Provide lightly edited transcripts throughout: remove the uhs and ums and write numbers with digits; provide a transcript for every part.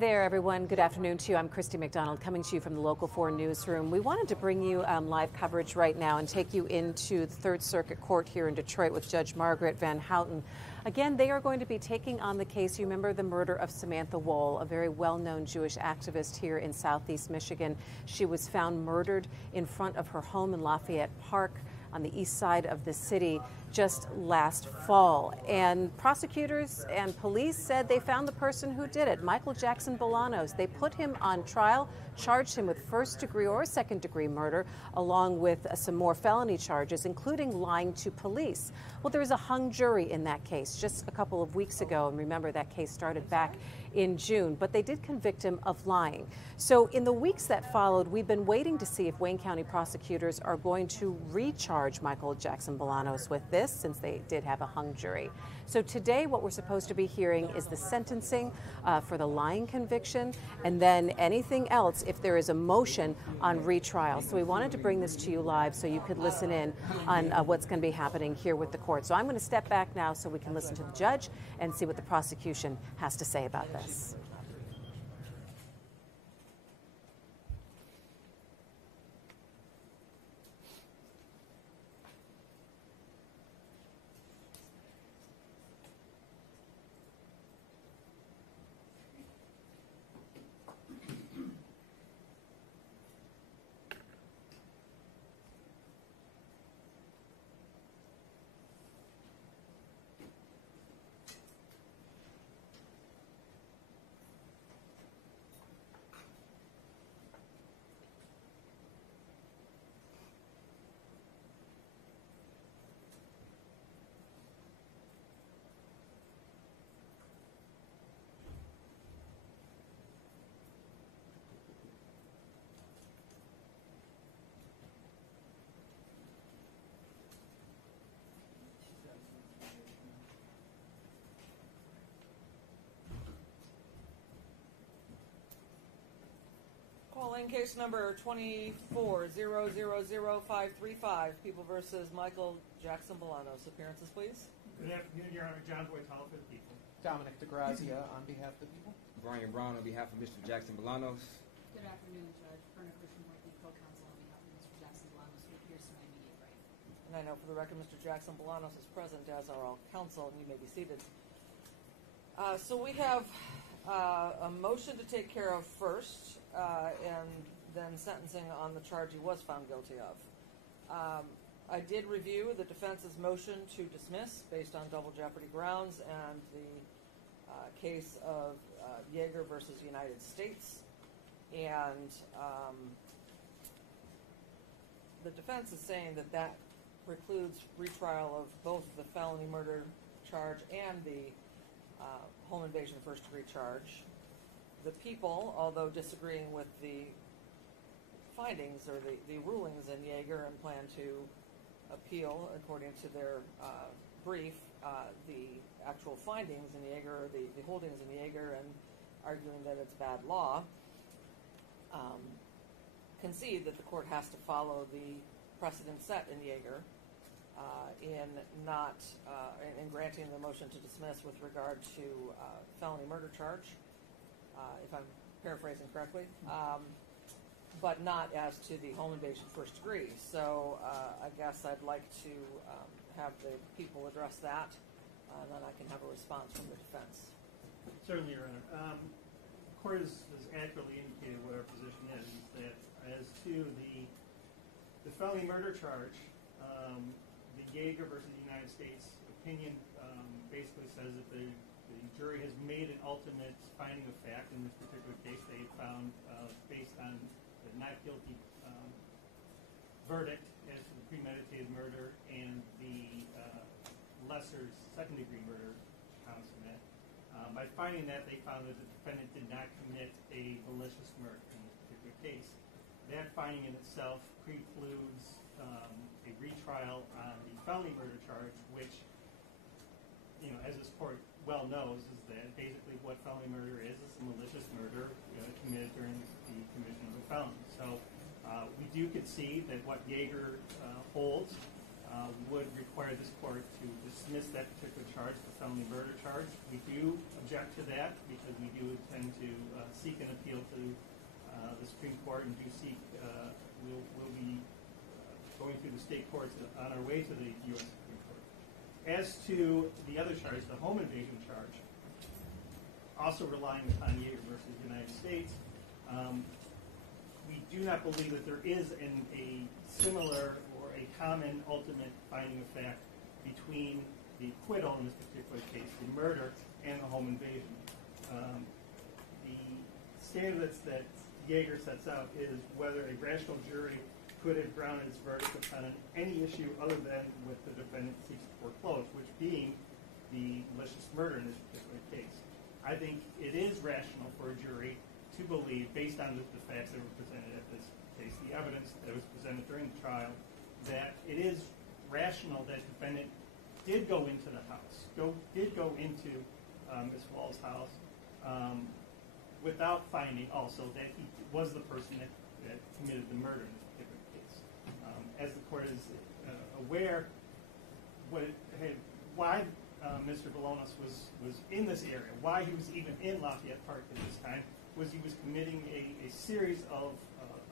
there, everyone. Good afternoon to you. I'm Christy McDonald coming to you from the Local 4 newsroom. We wanted to bring you live coverage right now and take you into the Third Circuit Court here in Detroit with Judge Margaret Van Houten. Again, they are going to be taking on the case. You remember the murder of Samantha Woll, a very well-known Jewish activist here in Southeast Michigan. She was found murdered in front of her home in Lafayette Park on the east side of the city just last fall. And prosecutors and police said they found the person who did it, Michael Jackson-Bolanos. They put him on trial, charged him with first-degree or second-degree murder, along with some more felony charges, including lying to police. Well, there was a hung jury in that case just a couple of weeks ago, and remember that case started back in June, but they did convict him of lying. So in the weeks that followed, we've been waiting to see if Wayne County prosecutors are going to recharge Michael Jackson-Bolanos with this, since they did have a hung jury. So today what we're supposed to be hearing is the sentencing for the lying conviction, and then anything else if there is a motion on retrial. So we wanted to bring this to you live so you could listen in on what's going to be happening here with the court. So I'm going to step back now so we can listen to the judge and see what the prosecution has to say about this. Calling case number 24-000-535, People versus Michael Jackson-Bolanos. Appearances, please. Good afternoon, Your Honor. John Boytall for the people. Dominic DeGrazia on behalf of the people. Brian Brown on behalf of Mr. Jackson-Bolanos. Good afternoon, Judge. Perna Christian Whitney, co-counsel on behalf of Mr. Jackson-Bolanos, who appears to my immediate right. And I know for the record Mr. Jackson-Bolanos is present, as are all counsel, and you may be seated. So we have a motion to take care of first, and then sentencing on the charge he was found guilty of. I did review the defense's motion to dismiss based on double jeopardy grounds and the case of Yeager versus United States. And the defense is saying that that precludes retrial of both the felony murder charge and the home invasion first-degree charge. The people, although disagreeing with the findings or the rulings in Yeager and plan to appeal, according to their brief, the actual findings in Yeager, or the holdings in Yeager, and arguing that it's bad law, concede that the court has to follow the precedent set in Yeager in granting the motion to dismiss with regard to felony murder charge, if I'm paraphrasing correctly, but not as to the home invasion first degree. So I guess I'd like to have the people address that, and then I can have a response from the defense. Certainly, Your Honor. The court has accurately indicated what our position is that as to the felony murder charge, the Yeager versus the United States opinion basically says that the jury has made an ultimate finding of fact. In this particular case, they found, based on the not guilty verdict as to the premeditated murder and the lesser second-degree murder counts in that. By finding that, they found that the defendant did not commit a malicious murder in this particular case. That finding in itself precludes a retrial on the felony murder charge, which, as this court well knows, is that basically what felony murder is a malicious murder committed during the commission of a felony. So we do concede that what Yeager holds would require this court to dismiss that particular charge, the felony murder charge. We do object to that because we do intend to seek an appeal to the Supreme Court and do seek, we'll be going through the state courts on our way to the U.S. Supreme Court. As to the other charge, the home invasion charge, also relying upon Yeager versus the United States, we do not believe that there is a similar or a common ultimate finding of fact between the acquittal in this particular case, the murder, and the home invasion. The standard that Yeager sets out is whether a rational jury could have grounded its verdict upon any issue other than what the defendant seeks to foreclose, which being the malicious murder in this particular case. I think it is rational for a jury to believe, based on the facts that were presented at this case, the evidence that was presented during the trial, that it is rational that the defendant did go into the house, did go into Ms. Woll's house, without finding also that he was the person that committed the murder in this particular case. As the court is aware, why Mr. Bolanos was in this area, why he was even in Lafayette Park at this time, was he was committing a series of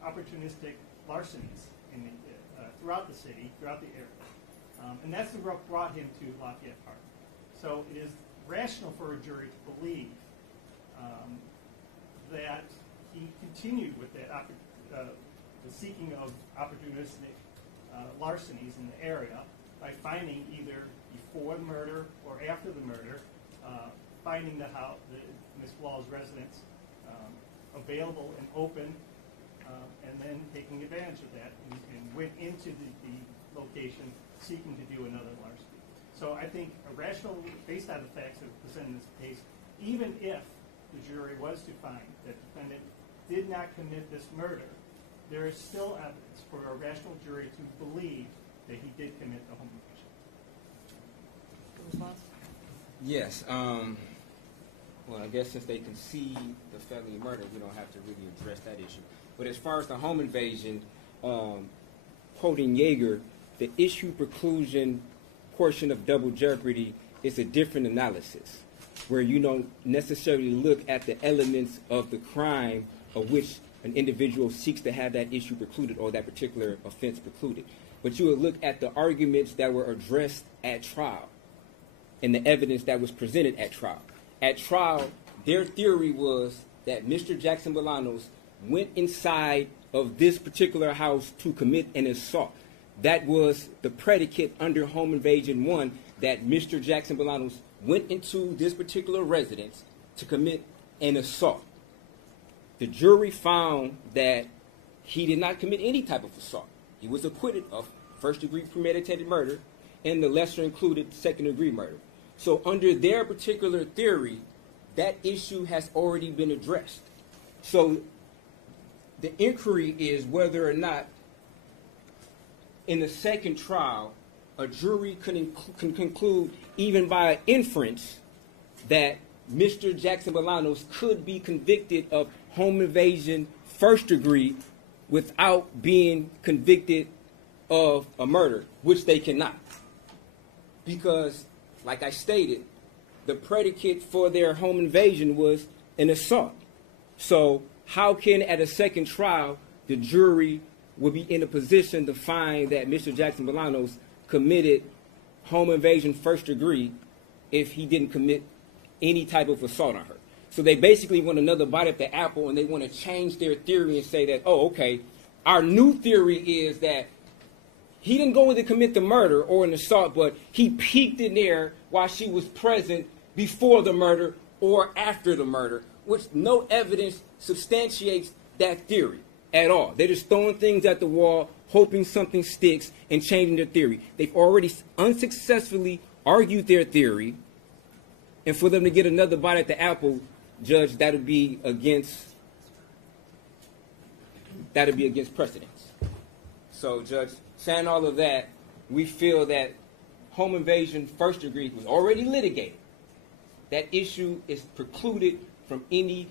opportunistic larcenies throughout the city, throughout the area. And that's what brought him to Lafayette Park. So it is rational for a jury to believe that he continued with that the seeking of opportunistic larcenies in the area by finding either before the murder or after the murder, finding Ms. Woll's residence available and open, and then taking advantage of that and went into the location seeking to do another larceny. So I think a rational, based on the facts that were presented in this case, even if the jury was to find that the defendant did not commit this murder, there is still evidence for a rational jury to believe that he did commit the home invasion. Response? Yes. Well, I guess since they concede the felony murder, we don't have to really address that issue. But as far as the home invasion, quoting Yeager, the issue preclusion portion of double jeopardy is a different analysis, where you don't necessarily look at the elements of the crime of which an individual seeks to have that issue precluded or that particular offense precluded. But you will look at the arguments that were addressed at trial and the evidence that was presented at trial. At trial, their theory was that Mr. Jackson-Bolanos went inside of this particular house to commit an assault. That was the predicate under Home Invasion 1, that Mr. Jackson-Bolanos went into this particular residence to commit an assault. The jury found that he did not commit any type of assault. He was acquitted of first-degree premeditated murder and the lesser included second-degree murder. So under their particular theory, that issue has already been addressed. So the inquiry is whether or not in the second trial, a jury can conclude, even by an inference, that Mr. Jackson-Bolanos could be convicted of home invasion first degree without being convicted of a murder, which they cannot. Because, like I stated, the predicate for their home invasion was an assault. So how can, at a second trial, the jury will be in a position to find that Mr. Jackson-Bolanos committed home invasion first degree if he didn't commit any type of assault on her? So they basically want another bite at the apple, and they want to change their theory and say that, oh, okay, our new theory is that he didn't go in to commit the murder or an assault, but he peeked in there while she was present before the murder or after the murder, which no evidence substantiates that theory at all. They're just throwing things at the wall, hoping something sticks, and changing their theory. They've already unsuccessfully argued their theory, and for them to get another bite at the apple, Judge, that'd be against precedence. So, Judge, saying all of that, we feel that home invasion first degree was already litigated. That issue is precluded from any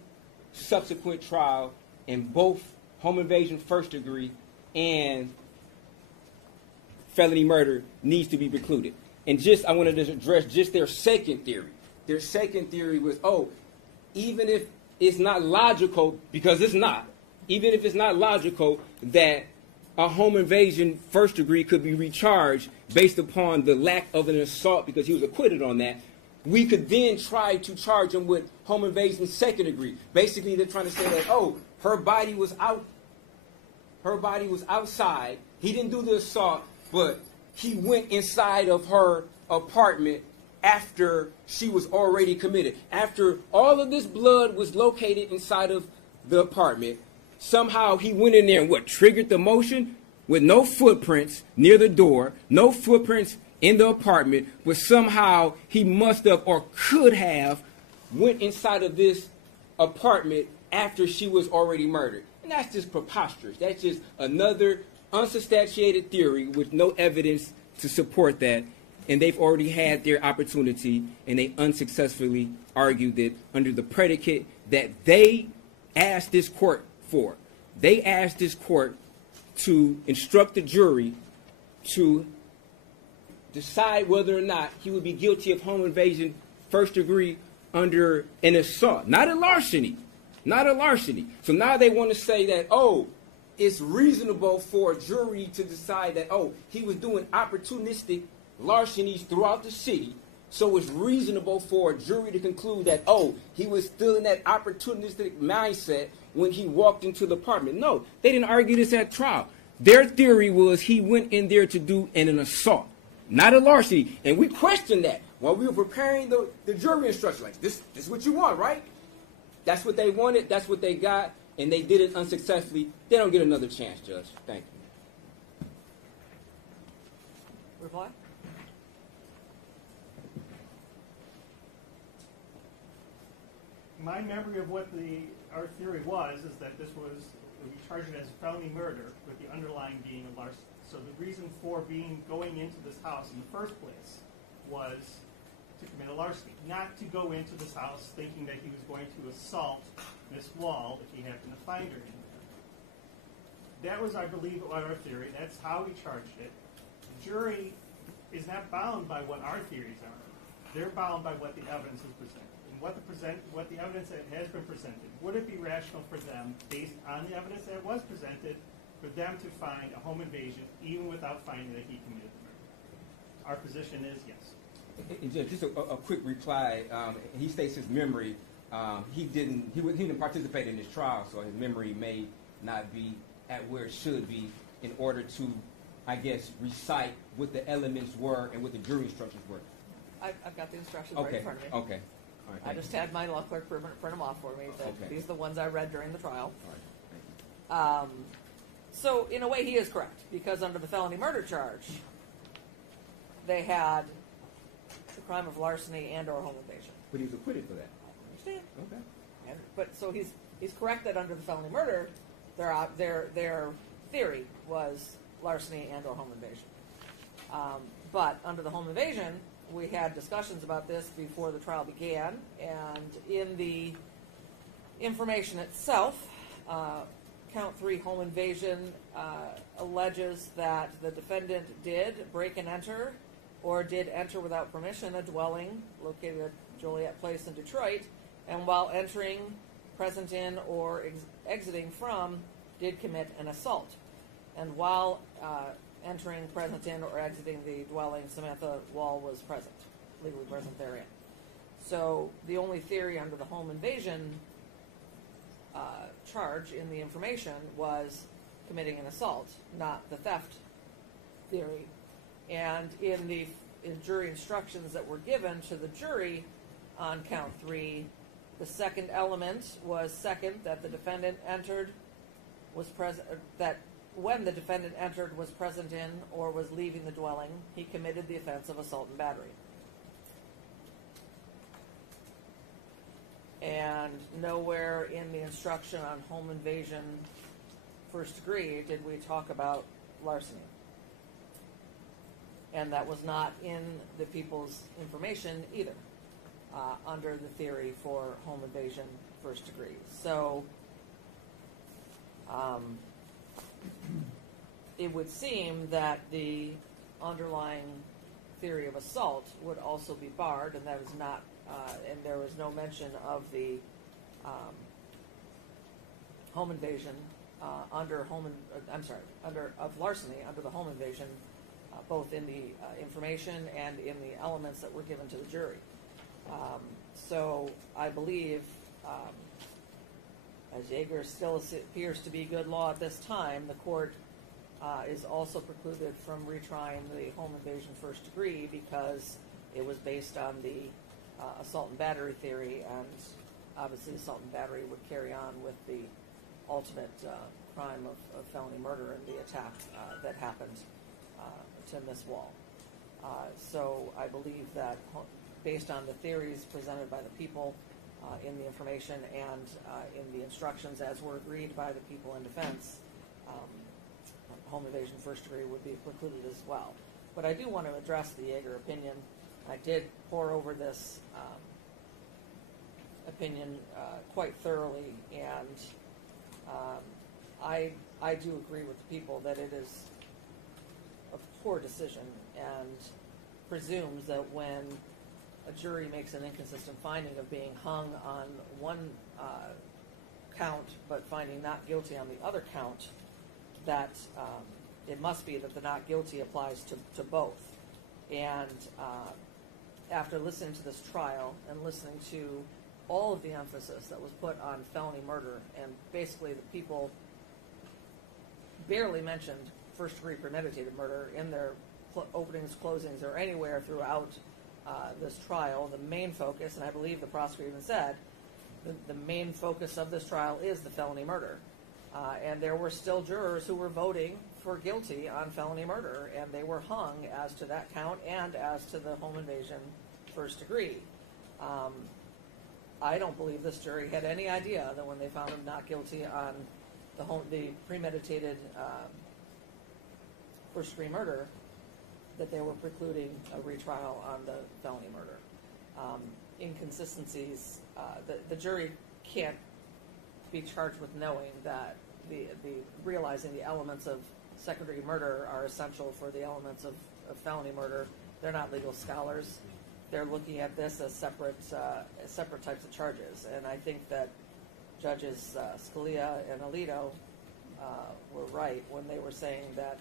subsequent trial, and both home invasion first degree and felony murder needs to be precluded. And I wanted to address just their second theory. Their second theory was, even if it's not logical, because it's not, even if it's not logical, that a home invasion first degree could be recharged based upon the lack of an assault because he was acquitted on that. We could then try to charge him with home invasion second degree. Basically, they're trying to say that, oh, her body was outside. He didn't do the assault, but he went inside of her apartment after she was already committed. After all of this blood was located inside of the apartment, somehow he went in there and triggered the motion with no footprints near the door, no footprints in the apartment, but somehow he must have or could have went inside of this apartment after she was already murdered. And that's just preposterous. That's just another unsubstantiated theory with no evidence to support that. And they've already had their opportunity, and they unsuccessfully argued it under the predicate that they asked this court for. They asked this court to instruct the jury to decide whether or not he would be guilty of home invasion first degree under an assault, not a larceny. Not a larceny. So now they want to say that, oh, it's reasonable for a jury to decide that, oh, he was doing opportunistic larcenies throughout the city. So it's reasonable for a jury to conclude that, oh, he was still in that opportunistic mindset when he walked into the apartment. No, they didn't argue this at trial. Their theory was he went in there to do an assault, not a larceny. And we questioned that while we were preparing the jury instruction. Like, this is what you want, right? That's what they wanted. That's what they got. And they did it unsuccessfully. They don't get another chance, Judge. Thank you. Reply? My memory of what our theory was is that this was, we charged it as felony murder with the underlying being a larceny. So the reason for going into this house in the first place was to commit a larceny, not to go into this house thinking that he was going to assault Miss Wall if he happened to find her in there. That was, I believe, our theory. That's how we charged it. The jury is not bound by what our theories are. They're bound by what the evidence is presented. And what the evidence that has been presented, would it be rational for them, based on the evidence that was presented, for them to find a home invasion even without finding that he committed the murder? Our position is yes. Just a quick reply. He states his memory. He didn't participate in this trial, so his memory may not be at where it should be in order to, I guess, recite what the elements were and what the jury instructions were. I've got the instructions right in front of me. Okay. All right, I just had my law clerk print them off for me. Okay. These are the ones I read during the trial. All right. So in a way, he is correct, because under the felony murder charge, they had the crime of larceny and or home invasion. But he was acquitted for that. I understand. Okay. But so he's correct that under the felony murder, their theory was larceny and or home invasion. But under the home invasion, we had discussions about this before the trial began, and in the information itself, count 3 home invasion alleges that the defendant did break and enter or did enter without permission a dwelling located at Joliet Place in Detroit, and while entering, present in, or exiting from, did commit an assault. And while entering, present in, or exiting the dwelling, Samantha Woll was present, legally present therein. So the only theory under the home invasion charge in the information was committing an assault, not the theft theory. And in the jury instructions that were given to the jury on count 3, the second element was that the defendant entered, was present, that when the defendant entered, was present in, or was leaving the dwelling, he committed the offense of assault and battery. And nowhere in the instruction on home invasion first degree did we talk about larceny. And that was not in the people's information either, under the theory for home invasion first degree. So it would seem that the underlying theory of assault would also be barred, and that is not, and there was no mention of the home invasion of larceny under the home invasion, both in the information and in the elements that were given to the jury. So I believe, as Yeager still appears to be good law at this time, the court is also precluded from retrying the home invasion first degree because it was based on the assault and battery theory, and obviously assault and battery would carry on with the ultimate crime of felony murder and the attack that happened to Miss Woll. So I believe that based on the theories presented by the people in the information and in the instructions as were agreed by the people in defense, home invasion first degree would be precluded as well. But I do want to address the Yeager opinion. I did pore over this opinion quite thoroughly, and I do agree with the people that it is a poor decision and presumes that when a jury makes an inconsistent finding of being hung on one count but finding not guilty on the other count, that it must be that the not guilty applies to both. And after listening to this trial and listening to all of the emphasis that was put on felony murder, and basically the people barely mentioned first-degree premeditated murder in their openings, closings, or anywhere throughout this trial, the main focus, and I believe the prosecutor even said, the main focus of this trial is the felony murder. And there were still jurors who were voting for guilty on felony murder, and they were hung as to that count and as to the home invasion first degree. I don't believe this jury had any idea that when they found him not guilty on the premeditated first degree murder, that they were precluding a retrial on the felony murder. Inconsistencies, the jury can't be charged with knowing that realizing the elements of second-degree murder are essential for the elements of felony murder. They're not legal scholars. They're looking at this as separate types of charges. And I think that Judges Scalia and Alito were right when they were saying that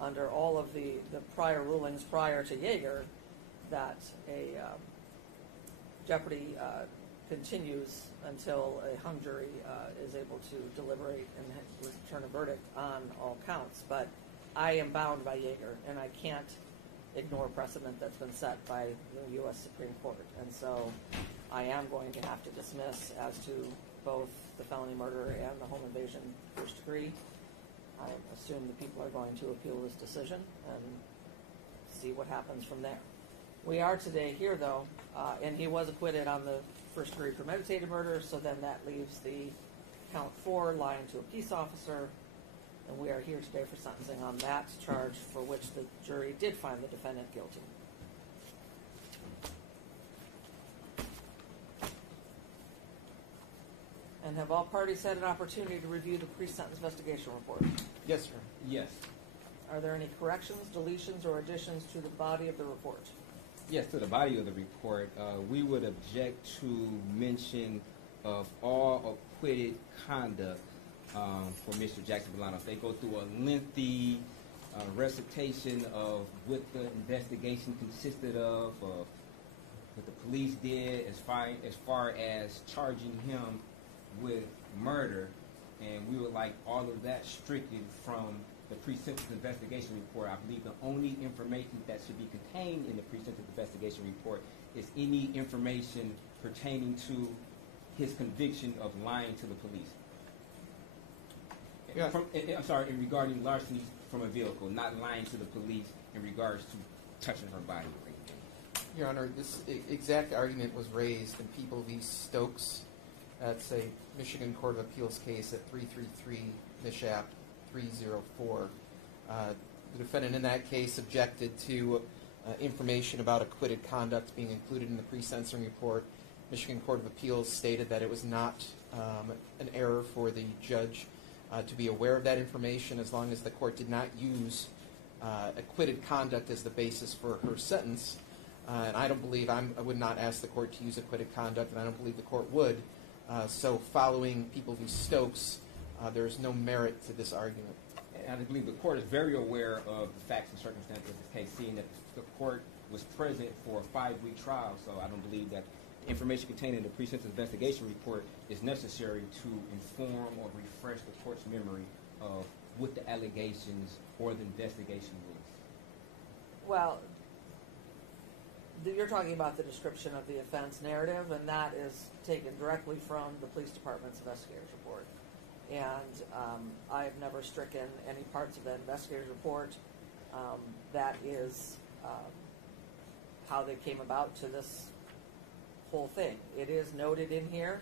under all of the prior rulings prior to Yeager, that a jeopardy continues until a hung jury is able to deliberate and return a verdict on all counts. But I am bound by Yeager, and I can't ignore precedent that's been set by the U.S. Supreme Court. And so I am going to have to dismiss as to both the felony murder and the home invasion first degree. I assume the people are going to appeal this decision and see what happens from there. We are today here, though, and he was acquitted on the first degree premeditated murder, so then that leaves the count 4, lying to a peace officer, and we are here today for sentencing on that charge for which the jury did find the defendant guilty. And have all parties had an opportunity to review the pre-sentence investigation report? Yes, sir. Yes. Are there any corrections, deletions, or additions to the body of the report? Yes, to the body of the report, we would object to mention of all acquitted conduct for Mr. Jackson-Bolanos. They go through a lengthy recitation of what the investigation consisted of, what the police did as far as charging him with murder, and we would like all of that stricken from the pre-sentence investigation report. I believe the only information that should be contained in the pre-sentence investigation report is any information pertaining to his conviction of lying to the police. Yeah. In regarding larceny from a vehicle, not lying to the police in regards to touching her body. Your Honor, this exact argument was raised in People v. Stokes. That's a Michigan Court of Appeals case at 333 Mishap 304. The defendant in that case objected to information about acquitted conduct being included in the pre-sentencing report. Michigan Court of Appeals stated that it was not an error for the judge to be aware of that information as long as the court did not use acquitted conduct as the basis for her sentence. And I don't believe, I would not ask the court to use acquitted conduct, and I don't believe the court would. So following People v. Stokes, there is no merit to this argument. And I believe the court is very aware of the facts and circumstances of this case, seeing that the court was present for a 5-week trial, so I don't believe that information contained in the pre-sentence investigation report is necessary to inform or refresh the court's memory of what the allegations or the investigation was. Well, you're talking about the description of the offense narrative, and that is taken directly from the police department's investigator's report. And I've never stricken any parts of that investigator's report. That is how they came about to this whole thing. It is noted in here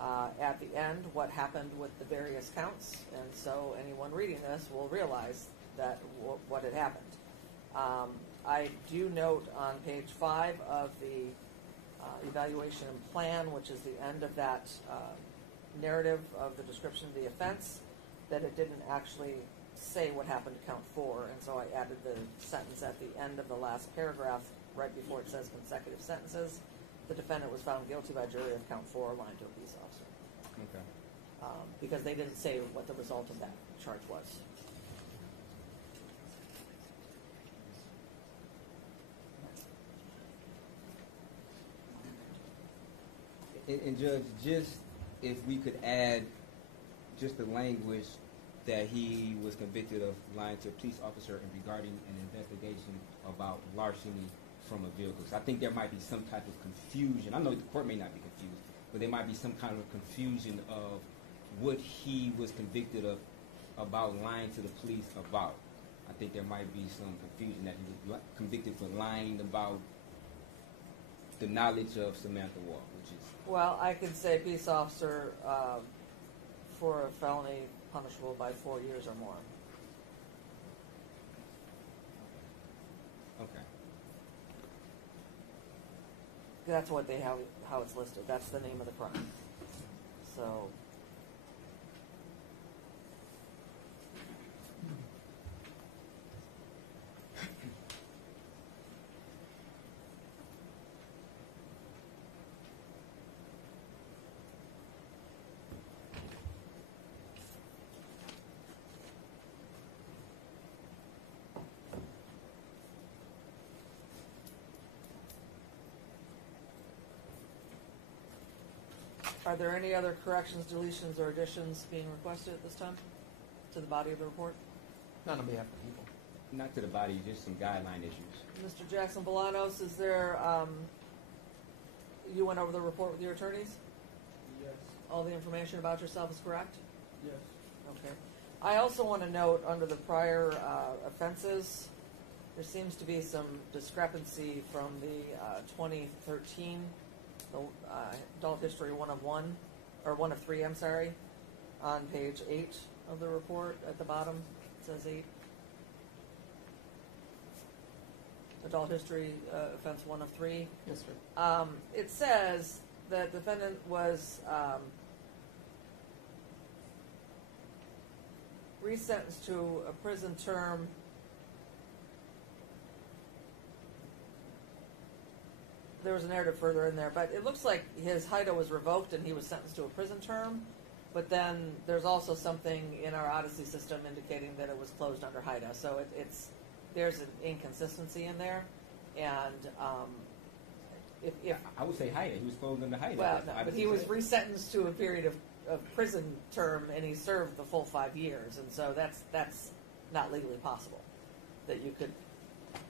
at the end what happened with the various counts, and so anyone reading this will realize that what had happened. I do note on page 5 of the evaluation and plan, which is the end of that narrative of the description of the offense, that it didn't actually say what happened to count 4, and so I added the sentence at the end of the last paragraph right before it says consecutive sentences. The defendant was found guilty by jury of count 4, lying to a police officer. Okay. Because they didn't say what the result of that charge was. And Judge, just if we could add just the language that he was convicted of lying to a police officer and regarding an investigation about larceny from a vehicle. So I think there might be some type of confusion. I know the court may not be confused, but there might be some kind of confusion of what he was convicted of about lying to the police about. I think there might be some confusion that he was convicted for lying about the knowledge of Samantha Woll, which is... Well, I could say peace officer for a felony punishable by 4 years or more. Okay. That's what they have, how it's listed. That's the name of the crime. So... Are there any other corrections, deletions, or additions being requested at this time to the body of the report? None on behalf of the people. Not to the body, just some guideline issues. Mr. Jackson-Bolanos, is there, you went over the report with your attorneys? Yes. All the information about yourself is correct? Yes. Okay. I also want to note under the prior offenses, there seems to be some discrepancy from the 2013, the adult history 1 of 1, or 1 of 3, I'm sorry, on page 8 of the report at the bottom. It says 8. Adult history offense 1 of 3. Yes, sir. It says that the defendant was resentenced to a prison term there was a narrative further in there, but it looks like his HIDA was revoked and he was sentenced to a prison term, but then there's also something in our Odyssey system indicating that it was closed under HIDA, so there's an inconsistency in there, and if I would say HIDA. He was closed under HIDA. well, no, but he was resentenced to a period of prison term, and he served the full 5 years, and so that's not legally possible that you could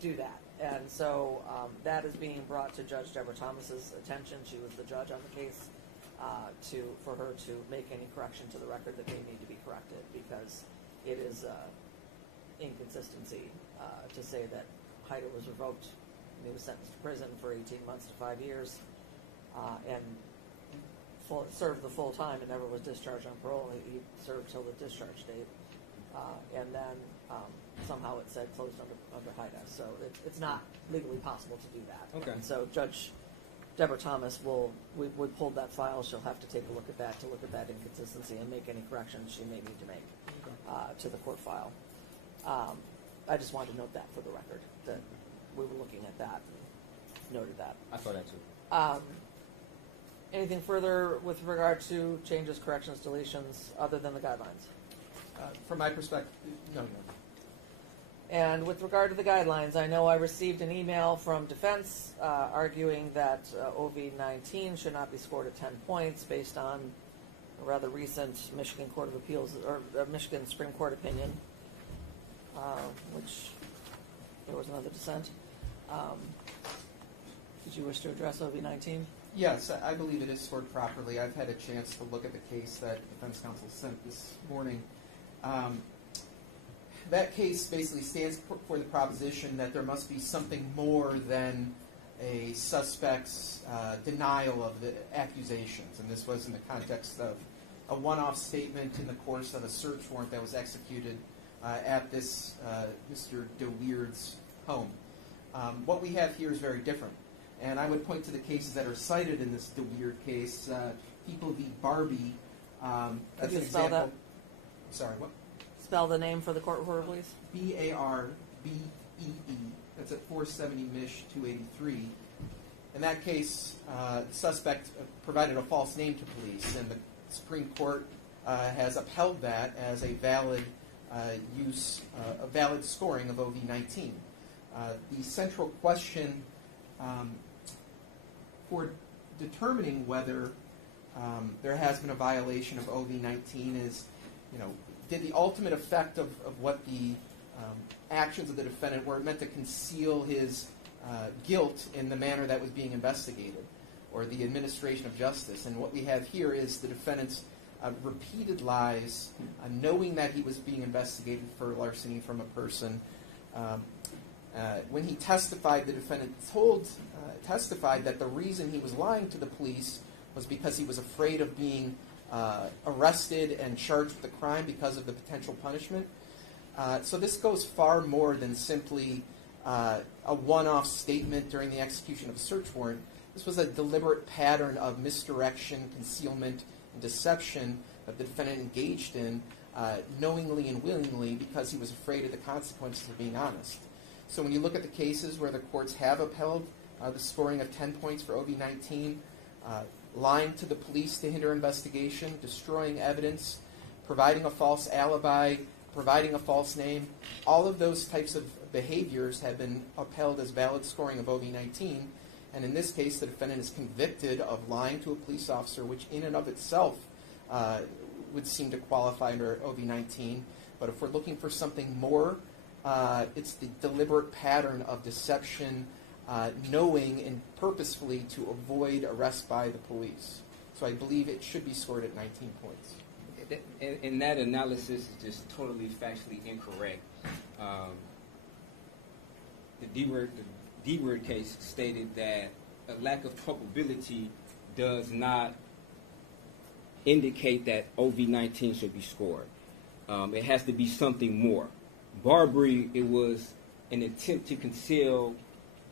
do that. And so that is being brought to Judge Deborah Thomas's attention. She was the judge on the case for her to make any correction to the record that may need to be corrected, because it is inconsistency to say that HIDA was revoked and he was sentenced to prison for 18 months to 5 years and served the full time and never was discharged on parole. He served till the discharge date, and then somehow it said closed under HIDA. So it's not legally possible to do that. Okay. And so Judge Deborah Thomas we pulled that file. She'll have to take a look at that inconsistency and make any corrections she may need to make to the court file. I just wanted to note that for the record, that we were looking at that and noted that. I saw that too. Anything further with regard to changes, corrections, deletions, other than the guidelines? From my perspective, no. And with regard to the guidelines, I know I received an email from defense arguing that OV-19 should not be scored at 10 points based on a rather recent Michigan Court of Appeals or Michigan Supreme Court opinion, which there was another dissent. Did you wish to address OV-19? Yes, I believe it is scored properly. I've had a chance to look at the case that defense counsel sent this morning. That case basically stands for the proposition that there must be something more than a suspect's denial of the accusations. And this was in the context of a one-off statement in the course of a search warrant that was executed at this Mr. DeWeird's home. What we have here is very different. And I would point to the cases that are cited in this DeWeird case. People v. Barbie. That's an example. That? Sorry, what? Spell the name for the court reporter, please. Barbee. That's at 470 Mich 283. In that case, the suspect provided a false name to police, and the Supreme Court has upheld that as a valid a valid scoring of OV-19. The central question for determining whether there has been a violation of OV-19 is, did the ultimate effect of what the actions of the defendant were meant to conceal his guilt in the manner that was being investigated, or the administration of justice. And what we have here is the defendant's repeated lies, knowing that he was being investigated for larceny from a person. When he testified, the defendant testified that the reason he was lying to the police was because he was afraid of being arrested and charged with a crime because of the potential punishment. So this goes far more than simply a one-off statement during the execution of a search warrant. This was a deliberate pattern of misdirection, concealment, and deception that the defendant engaged in knowingly and willingly because he was afraid of the consequences of being honest. So when you look at the cases where the courts have upheld the scoring of 10 points for OV-19, lying to the police to hinder investigation, destroying evidence, providing a false alibi, providing a false name, all of those types of behaviors have been upheld as valid scoring of OV-19. And in this case, the defendant is convicted of lying to a police officer, which in and of itself would seem to qualify under OV-19. But if we're looking for something more, it's the deliberate pattern of deception, knowing and purposefully to avoid arrest by the police. So I believe it should be scored at 19 points. And that analysis is just totally factually incorrect. The D-word case stated that a lack of culpability does not indicate that OV-19 should be scored. It has to be something more. Barbary, it was an attempt to conceal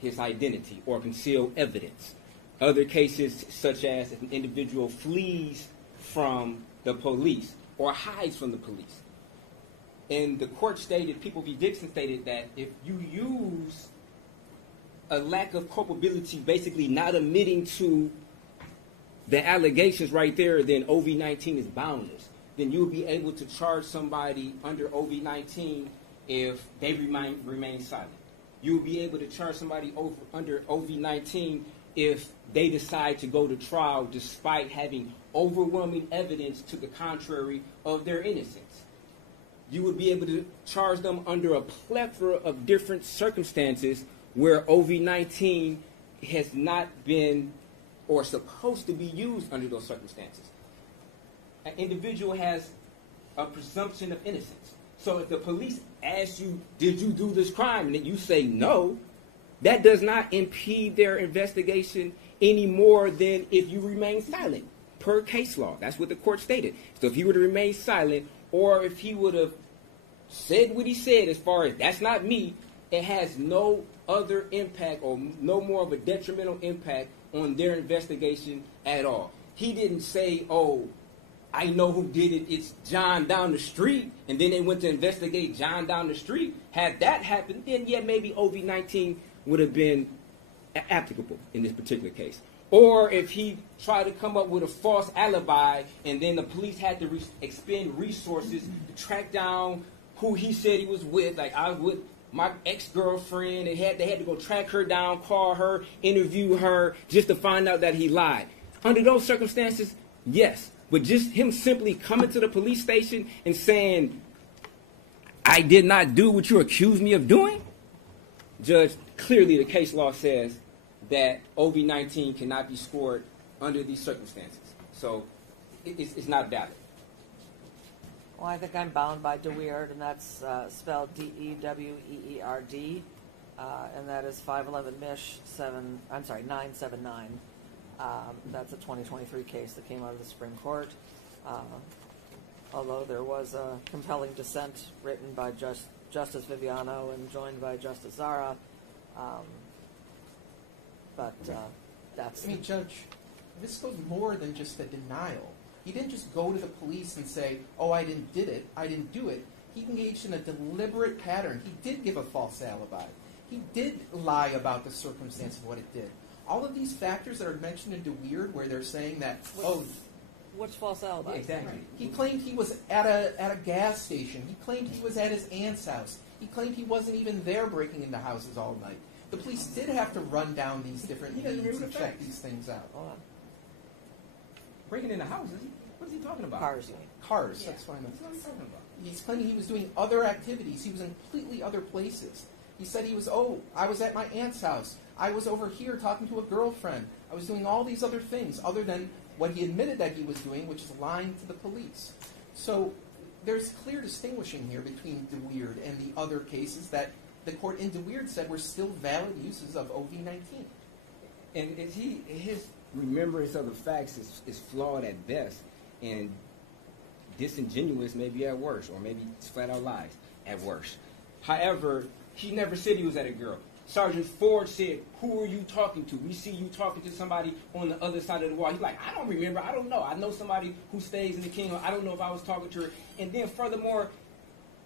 his identity or conceal evidence. Other cases, such as an individual flees from the police or hides from the police. And the court stated, People v. Dixon stated that if you use a lack of culpability, basically not admitting to the allegations right there, then OV-19 is boundless. Then you'll be able to charge somebody under OV-19 if they remain silent. You'll be able to charge somebody under OV-19 if they decide to go to trial despite having overwhelming evidence to the contrary of their innocence. You would be able to charge them under a plethora of different circumstances where OV-19 has not been or supposed to be used under those circumstances. An individual has a presumption of innocence. So if the police ask you, did you do this crime, and then you say no, that does not impede their investigation any more than if you remain silent, per case law. That's what the court stated. So if he were to remain silent, or if he would have said what he said as far as, that's not me, it has no other impact or no more of a detrimental impact on their investigation at all. He didn't say, oh, I know who did it, it's John down the street, and then they went to investigate John down the street. Had that happened, then yeah, maybe OV-19 would have been applicable in this particular case. or if he tried to come up with a false alibi, and then the police had to expend resources to track down who he said he was with. Like I was with my ex-girlfriend, they had to go track her down, call her, interview her, just to find out that he lied. Under those circumstances, yes. But just him simply coming to the police station and saying, I did not do what you accused me of doing, Judge, clearly the case law says that OV-19 cannot be scored under these circumstances. So it's not valid. Well, I think I'm bound by DeWeerd, and that's spelled D-E-W-E-E-R-D, and that is 511 Mich 979. That's a 2023 case that came out of the Supreme Court. Although there was a compelling dissent written by Justice Viviano and joined by Justice Zara, but that's. I mean, Judge, this goes more than just a denial. He didn't just go to the police and say, "Oh, I didn't do it." He engaged in a deliberate pattern. He did give a false alibi. He did lie about the circumstance of what it did. All of these factors that are mentioned in DeWeerd, where they're saying that, What's false alibi? Yeah, exactly. He claimed he was at a gas station. He claimed he was at his aunt's house. He claimed he wasn't even there breaking into houses all night. The police did have to run down these different leads and check these things out. Hold on. Breaking into houses? What is he talking about? Cars. Cars, that's what I meant. That's what he's talking about. He's claiming he was doing other activities. He was in completely other places. He said he was, I was at my aunt's house. I was over here talking to a girlfriend. I was doing all these other things other than what he admitted that he was doing, which is lying to the police. So there's clear distinguishing here between DeWeerd and the other cases that the court in DeWeerd said were still valid uses of OV-19. And his remembrance of the facts is flawed at best and disingenuous maybe at worst, or maybe it's flat out lies at worst. However, he never said he was at a girl. Sergeant Ford said, "Who are you talking to? We see you talking to somebody on the other side of the wall." He's like, "I don't remember. I don't know. I know somebody who stays in the Kingdom. I don't know if I was talking to her." And then furthermore,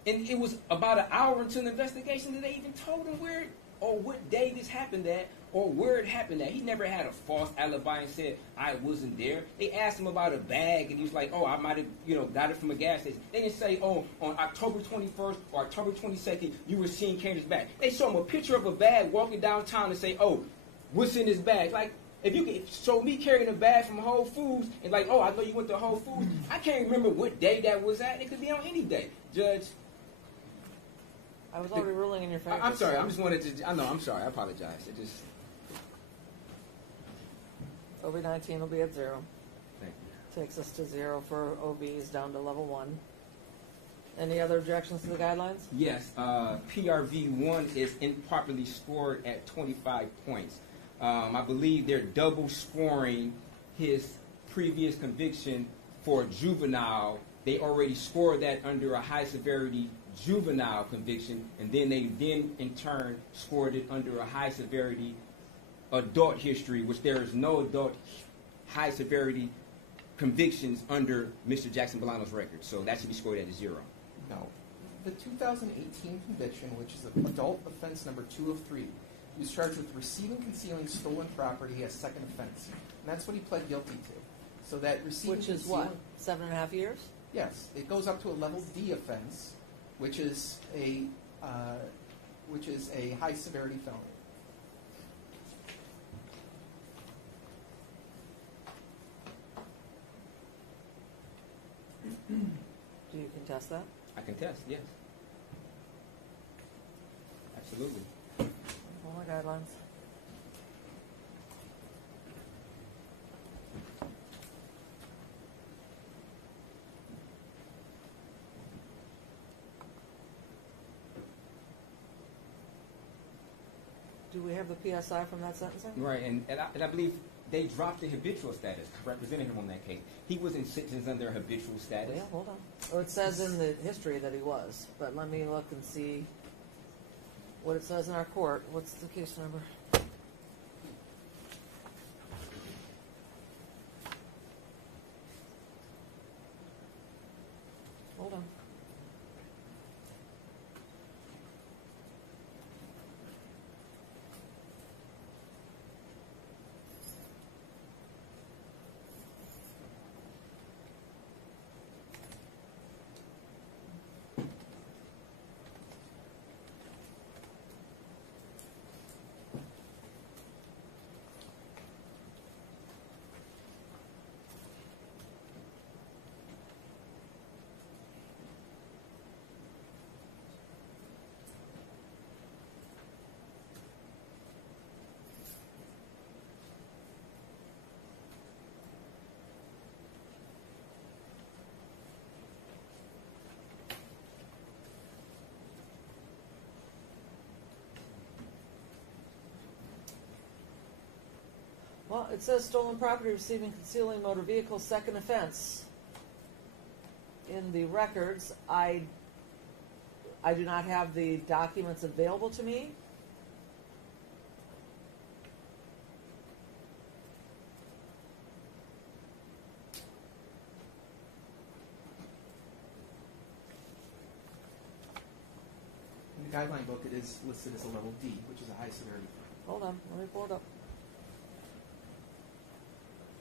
and it was about an hour into the investigation that they even told him where or what day this happened at or where it happened at. He never had a false alibi and said, "I wasn't there." They asked him about a bag, and he was like, "Oh, I might have, got it from a gas station." They didn't say, "Oh, on October 21st or October 22nd, you were seen carrying this bag." They showed him a picture of a bag walking downtown and say, "Oh, what's in this bag?" Like, if you could show me carrying a bag from Whole Foods and like, "Oh, I know you went to Whole Foods," I can't remember what day that was at. It could be on any day. Judge, I was already ruling in your favor. I'm sorry. I just wanted to. I know. I'm sorry. I apologize. It just. OV-19 will be at 0. Thank you. Takes us to 0 for OVs down to level 1. Any other objections to the guidelines? Yes. PRV1 is improperly scored at 25 points. I believe they're double scoring his previous conviction for juvenile. They already scored that under a high severity juvenile conviction, and then they in turn scored it under a high severity adult history, which there is no adult high severity convictions under Mr. Jackson-Bolanos' record. So that should be scored at a 0. No. The 2018 conviction, which is an adult offense number 2 of 3, he was charged with receiving, concealing stolen property as second offense. And that's what he pled guilty to. So that receiving, Which is what? 7.5 years? Yes. It goes up to a level D offense, which is a high severity felony. Do you contest that? I contest, yes. Absolutely. All the guidelines. Do we have the PSI from that sentencing? Right, and I believe they dropped the habitual status, representing him on that case. He was in sentenced under habitual status. Yeah, hold on. Or it says in the history that he was, but let me look and see what it says in our court. What's the case number? Hold on. Well, it says stolen property, receiving, concealing motor vehicle, second offense. In the records, I do not have the documents available to me. In the guideline book, it is listed as a level D, which is a high severity. Hold on, let me pull it up.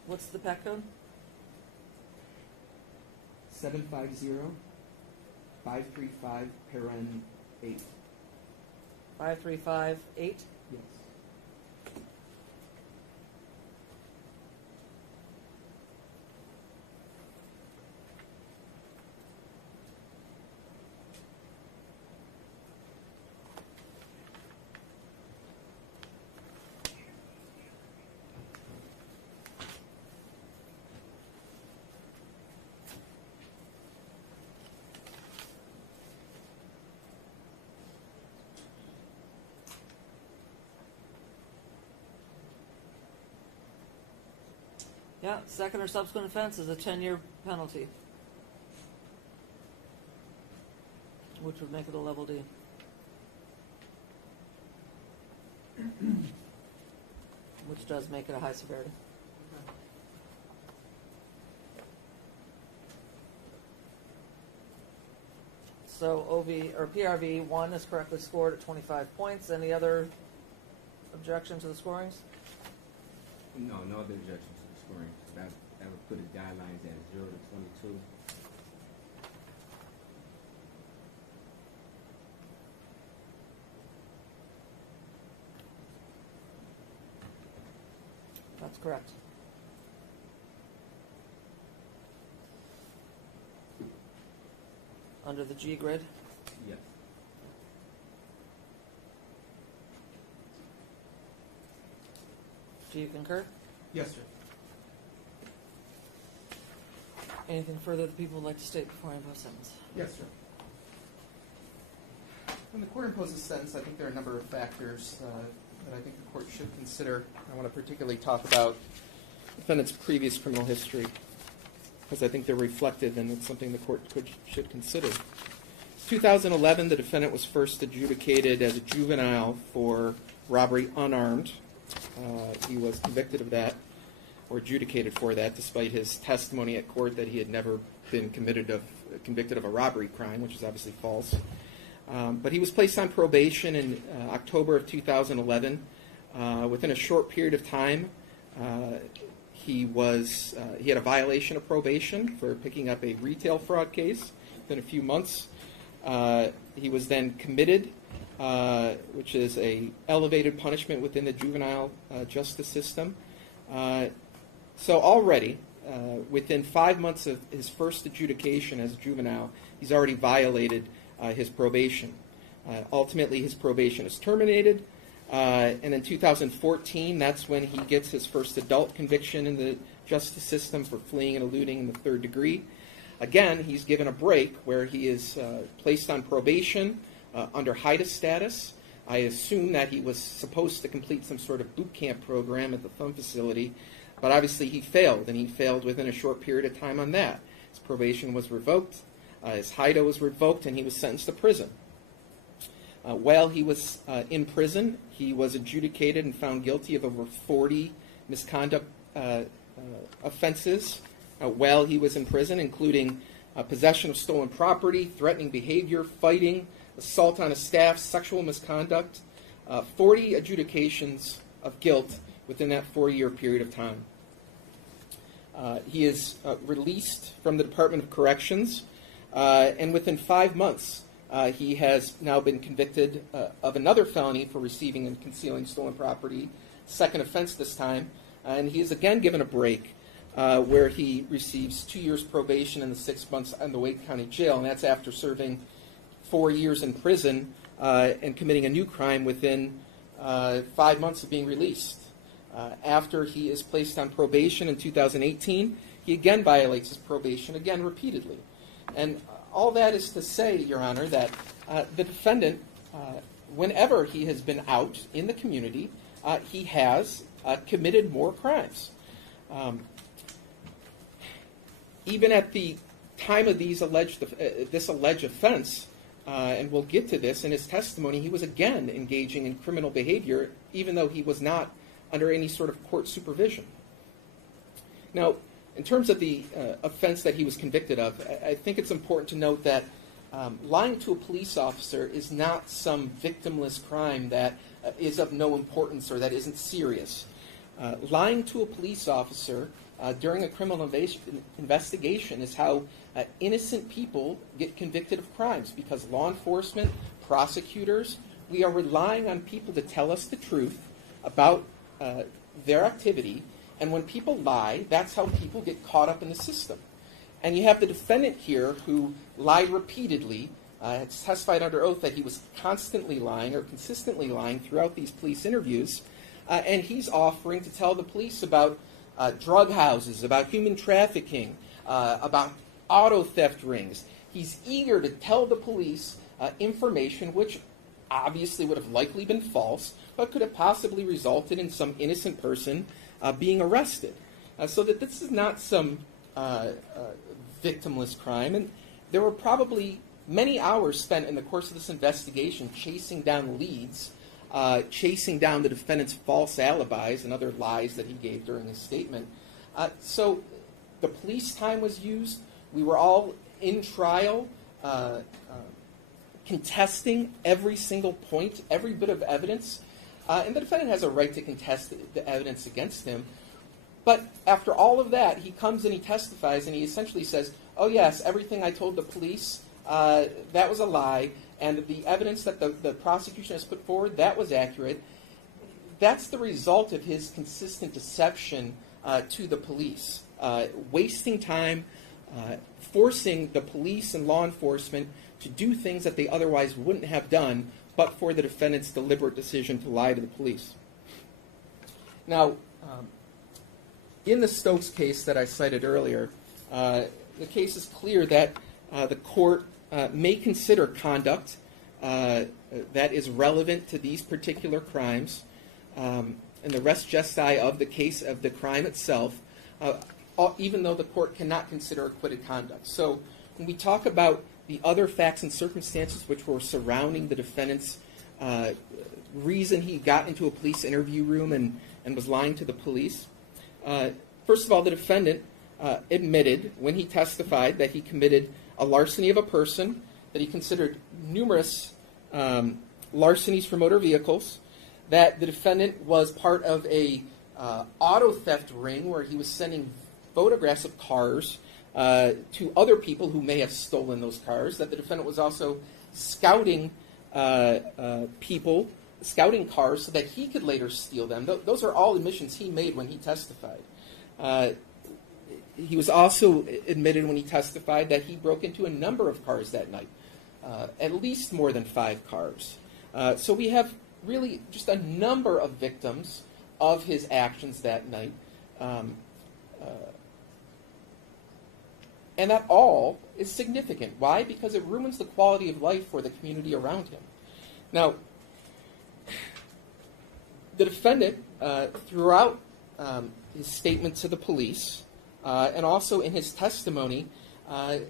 What's the PAC code? 750-535 paren 8. 5358. Yes. Yeah, second or subsequent offense is a 10-year penalty, which would make it a level D. Which does make it a high severity. So OV or PRV 1 is correctly scored at 25 points. Any other objection to the scorings? No other objections to the scoring. That would put the guidelines at 0 to 22. That's correct. Under the G grid? Yes. Do you concur? Yes, sir. Anything further that people would like to state before I impose sentence? Yes, sir. When the court imposes sentence, I think there are a number of factors that I think the court should consider. I want to particularly talk about the defendant's previous criminal history, because I think they're reflective and it's something the court should consider. 2011, the defendant was first adjudicated as a juvenile for robbery unarmed. He was convicted of that, or adjudicated for that, despite his testimony at court that he had never been convicted of a robbery crime, which is obviously false. But he was placed on probation in October of 2011. Within a short period of time, he had a violation of probation for picking up a retail fraud case. Within a few months, he was then committed, which is a elevated punishment within the juvenile justice system. So already, within 5 months of his first adjudication as a juvenile, he's already violated his probation. Ultimately, his probation is terminated, and in 2014, that's when he gets his first adult conviction in the justice system for fleeing and eluding in the third degree. Again, he's given a break where he is placed on probation under HIDA status. I assume that he was supposed to complete some sort of boot camp program at the Thumb facility, but obviously he failed, and he failed within a short period of time on that. His probation was revoked, his HIDA was revoked, and he was sentenced to prison. While he was in prison, he was adjudicated and found guilty of over 40 misconduct offenses while he was in prison, including possession of stolen property, threatening behavior, fighting, assault on a staff, sexual misconduct, 40 adjudications of guilt within that 4-year period of time. He is released from the Department of Corrections, and within 5 months, he has now been convicted of another felony for receiving and concealing stolen property, second offense this time, and he is again given a break where he receives 2 years probation and the 6 months in the Wake County Jail, and that's after serving 4 years in prison and committing a new crime within 5 months of being released. After he is placed on probation in 2018, he again violates his probation, again repeatedly. And all that is to say, Your Honor, that the defendant, whenever he has been out in the community, he has committed more crimes. Even at the time of this alleged offense, and we'll get to this in his testimony, he was again engaging in criminal behavior, even though he was not under any sort of court supervision. Now, in terms of the offense that he was convicted of, I think it's important to note that lying to a police officer is not some victimless crime that is of no importance or that isn't serious. Lying to a police officer during a criminal investigation is how innocent people get convicted of crimes, because law enforcement, prosecutors, we are relying on people to tell us the truth about their activity, and when people lie, that's how people get caught up in the system. And you have the defendant here who lied repeatedly, has testified under oath that he was constantly lying or consistently lying throughout these police interviews, and he's offering to tell the police about drug houses, about human trafficking, about auto theft rings. He's eager to tell the police information which obviously would have likely been false, but could have possibly resulted in some innocent person being arrested. So that this is not some victimless crime. And there were probably many hours spent in the course of this investigation chasing down leads, chasing down the defendant's false alibis and other lies that he gave during his statement. So the police time was used. We were all in trial, contesting every single point, every bit of evidence. And the defendant has a right to contest the evidence against him. But after all of that, he comes and he testifies, and he essentially says, oh yes, everything I told the police, that was a lie, and the evidence that the prosecution has put forward, that was accurate. That's the result of his consistent deception to the police, wasting time, forcing the police and law enforcement to do things that they otherwise wouldn't have done but for the defendant's deliberate decision to lie to the police. Now, in the Stokes case that I cited earlier, the case is clear that the court may consider conduct that is relevant to these particular crimes and the res gestae of the case of the crime itself, even though the court cannot consider acquitted conduct. So when we talk about the other facts and circumstances which were surrounding the defendant's reason he got into a police interview room and was lying to the police, first of all, the defendant admitted when he testified that he committed a larceny of a person, that he considered numerous larcenies for motor vehicles, that the defendant was part of a auto theft ring where he was sending photographs of cars to other people who may have stolen those cars, that the defendant was also scouting scouting cars so that he could later steal them. Those are all admissions he made when he testified. He was also admitted when he testified that he broke into a number of cars that night, at least more than 5 cars. So we have really just a number of victims of his actions that night. And that all is significant. Why? Because it ruins the quality of life for the community around him. Now, the defendant, throughout his statement to the police, and also in his testimony,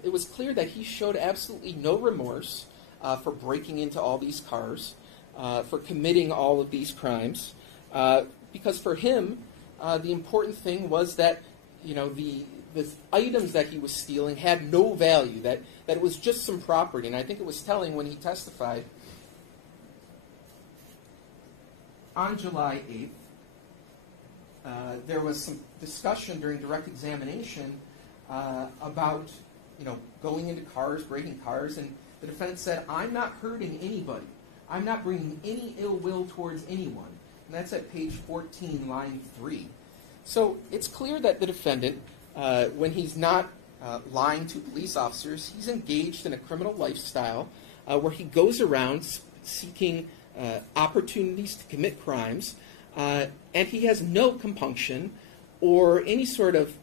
it was clear that he showed absolutely no remorse for breaking into all these cars, for committing all of these crimes, because for him, the important thing was that, the items that he was stealing had no value, that it was just some property. And I think it was telling when he testified on July 8th, there was some discussion during direct examination about, going into cars, breaking cars, and the defendant said, I'm not hurting anybody. I'm not bringing any ill will towards anyone. And that's at page 14, line 3. So it's clear that the defendant, when he's not lying to police officers, he's engaged in a criminal lifestyle where he goes around seeking opportunities to commit crimes, and he has no compunction or any sort of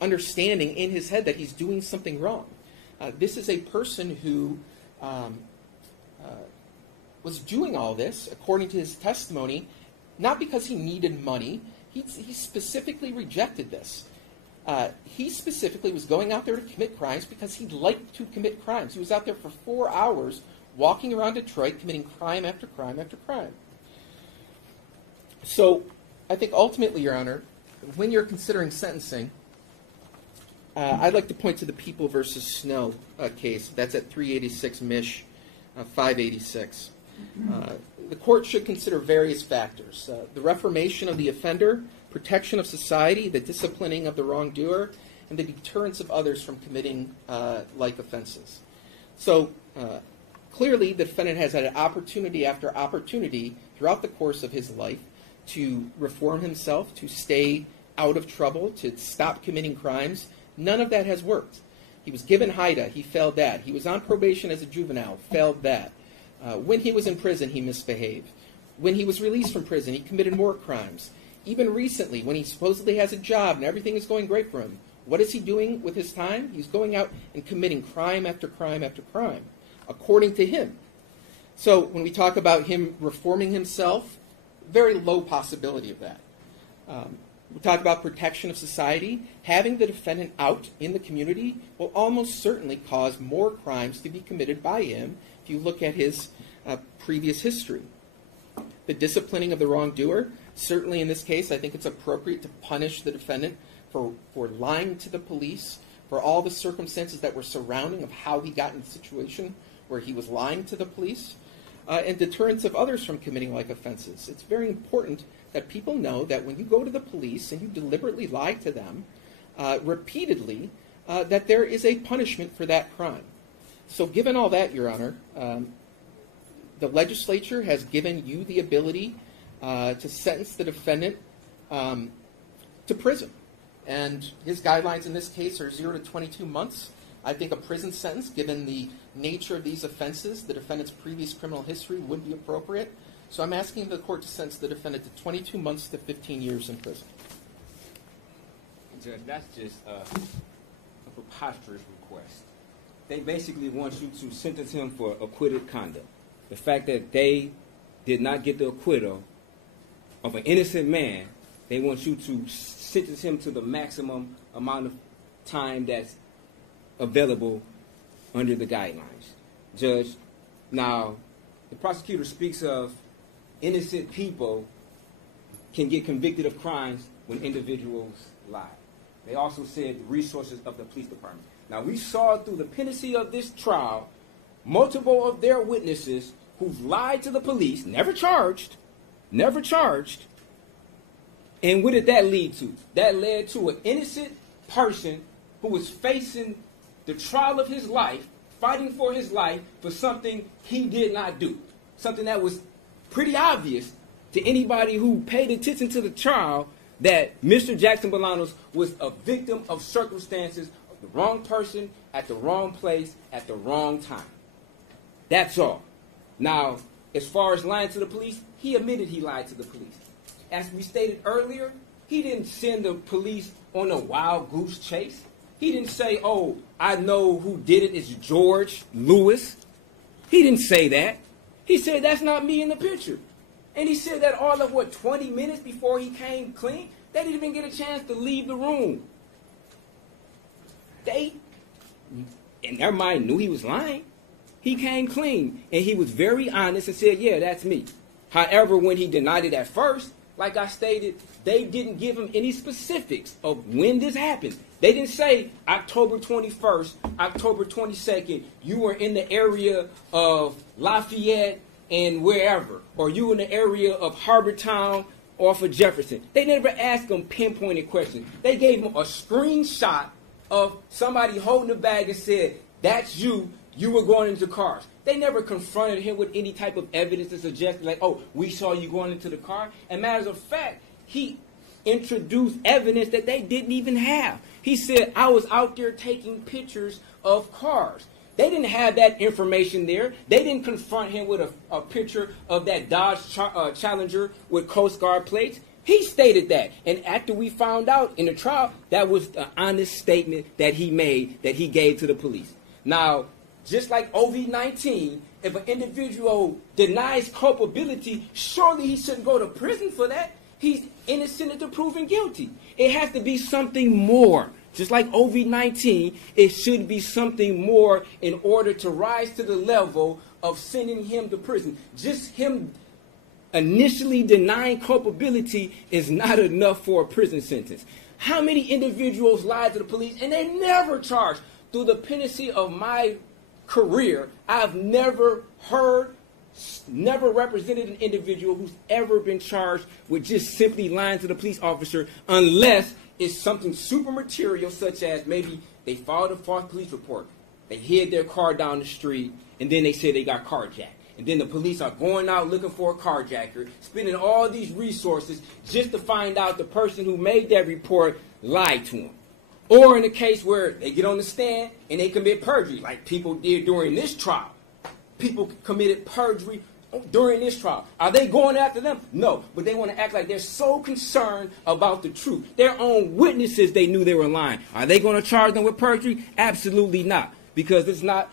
understanding in his head that he's doing something wrong. This is a person who was doing all this, according to his testimony, not because he needed money. He specifically rejected this. He specifically was going out there to commit crimes because he liked to commit crimes. He was out there for 4 hours walking around Detroit committing crime after crime after crime. So I think ultimately, Your Honor, when you're considering sentencing, I'd like to point to the People versus Snow case. That's at 386 Mich. 586. The court should consider various factors. The reformation of the offender, protection of society, the disciplining of the wrongdoer, and the deterrence of others from committing like offenses. So clearly the defendant has had opportunity after opportunity throughout the course of his life to reform himself, to stay out of trouble, to stop committing crimes. None of that has worked. He was given HIDA, he failed that. He was on probation as a juvenile, failed that. When he was in prison, he misbehaved. When he was released from prison, he committed more crimes. Even recently, when he supposedly has a job and everything is going great for him, what is he doing with his time? He's going out and committing crime after crime after crime, according to him. So when we talk about him reforming himself, very low possibility of that. We talk about protection of society. Having the defendant out in the community will almost certainly cause more crimes to be committed by him if you look at his previous history. The disciplining of the wrongdoer, certainly in this case, I think it's appropriate to punish the defendant for lying to the police, for all the circumstances that were surrounding of how he got in the situation where he was lying to the police, and deterrence of others from committing like offenses. It's very important that people know that when you go to the police and you deliberately lie to them repeatedly, that there is a punishment for that crime. So given all that, Your Honor, the legislature has given you the ability to sentence the defendant to prison. And his guidelines in this case are 0 to 22 months. I think a prison sentence, given the nature of these offenses, the defendant's previous criminal history, would be appropriate. So I'm asking the court to sentence the defendant to 22 months to 15 years in prison. Judge, that's just a preposterous request. They basically want you to sentence him for acquitted conduct. The fact that they did not get the acquittal of an innocent man, they want you to sentence him to the maximum amount of time that's available under the guidelines. Judge, now, the prosecutor speaks of innocent people can get convicted of crimes when individuals lie. They also said the resources of the police department. Now, we saw through the pendency of this trial, multiple of their witnesses who've lied to the police, never charged, and what did that lead to? That led to an innocent person who was facing the trial of his life, fighting for his life for something he did not do. Something that was pretty obvious to anybody who paid attention to the trial, that Mr. Jackson-Bolanos was a victim of circumstances of the wrong person at the wrong place at the wrong time. That's all. Now, as far as lying to the police, he admitted he lied to the police. As we stated earlier, he didn't send the police on a wild goose chase. He didn't say, oh, I know who did it, it's George Lewis. He didn't say that. He said, that's not me in the picture. And he said that all of, 20 minutes before he came clean? They didn't even get a chance to leave the room. They, in their mind, knew he was lying. He came clean, and he was very honest and said, yeah, that's me. However, when he denied it at first, like I stated, they didn't give him any specifics of when this happened. They didn't say October 21st, October 22nd, you were in the area of Lafayette and wherever, or you were in the area of Harbortown off of Jefferson. They never asked him pinpointed questions. They gave him a screenshot of somebody holding a bag and said, that's you, you were going into cars. They never confronted him with any type of evidence to suggest, like, oh, we saw you going into the car. And matter of fact, he introduced evidence that they didn't even have. He said, I was out there taking pictures of cars. They didn't have that information there. They didn't confront him with a picture of that Dodge Challenger with Coast Guard plates. He stated that. And after we found out in the trial, that was the honest statement that he made, that he gave to the police. Now, just like OV-19, if an individual denies culpability, surely he shouldn't go to prison for that. He's innocent until proven guilty. It has to be something more. Just like OV-19, it should be something more in order to rise to the level of sending him to prison. Just him initially denying culpability is not enough for a prison sentence. How many individuals lied to the police and they never charged? Through the pendency of my career, I've never heard, never represented an individual who's ever been charged with just simply lying to the police officer, unless it's something super material, such as maybe they filed a false police report, they hid their car down the street, and then they say they got carjacked. And then the police are going out looking for a carjacker, spending all these resources just to find out the person who made that report lied to them. Or in a case where they get on the stand and they commit perjury, like people did during this trial. People committed perjury during this trial. Are they going after them? No, but they want to act like they're so concerned about the truth. Their own witnesses, they knew they were lying. Are they going to charge them with perjury? Absolutely not, because it's not,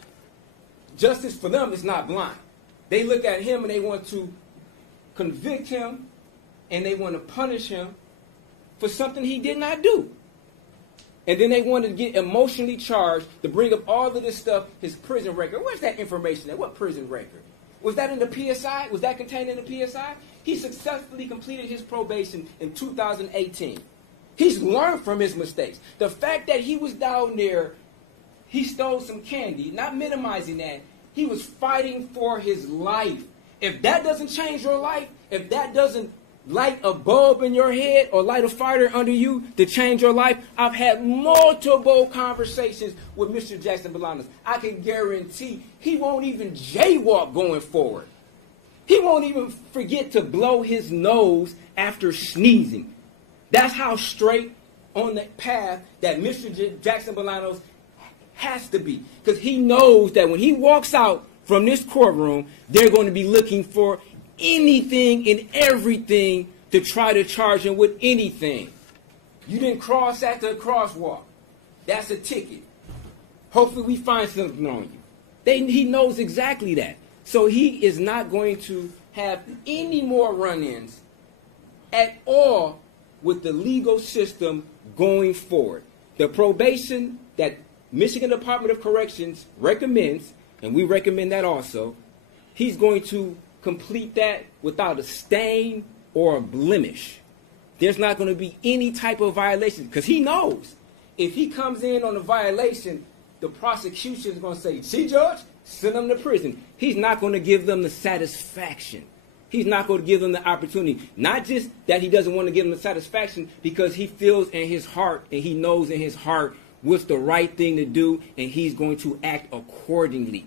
justice for them is not blind. They look at him and they want to convict him and they want to punish him for something he did not do. And then they want to get emotionally charged to bring up all of this stuff, his prison record. Where's that information at? What prison record? Was that in the PSI? Was that contained in the PSI? He successfully completed his probation in 2018. He's learned from his mistakes. The fact that he was down there, he stole some candy, not minimizing that, he was fighting for his life. If that doesn't change your life, if that doesn't light a bulb in your head or light a fire under you to change your life, I've had multiple conversations with Mr. Jackson-Bolanos. I can guarantee he won't even jaywalk going forward. He won't even forget to blow his nose after sneezing. That's how straight on the path that Mr. Jackson-Bolanos has to be. Because he knows that when he walks out from this courtroom, they're going to be looking for anything and everything to try to charge him with anything. You didn't cross at the crosswalk. That's a ticket. Hopefully we find something on you. He knows exactly that. So he is not going to have any more run-ins at all with the legal system going forward. The probation that Michigan Department of Corrections recommends, and we recommend that also, he's going to complete that without a stain or a blemish. There's not going to be any type of violation, because he knows if he comes in on a violation, the prosecution is going to say, see, Judge, send him to prison. He's not going to give them the satisfaction. He's not going to give them the opportunity. Not just that he doesn't want to give them the satisfaction, because he feels in his heart and he knows in his heart what's the right thing to do, and he's going to act accordingly.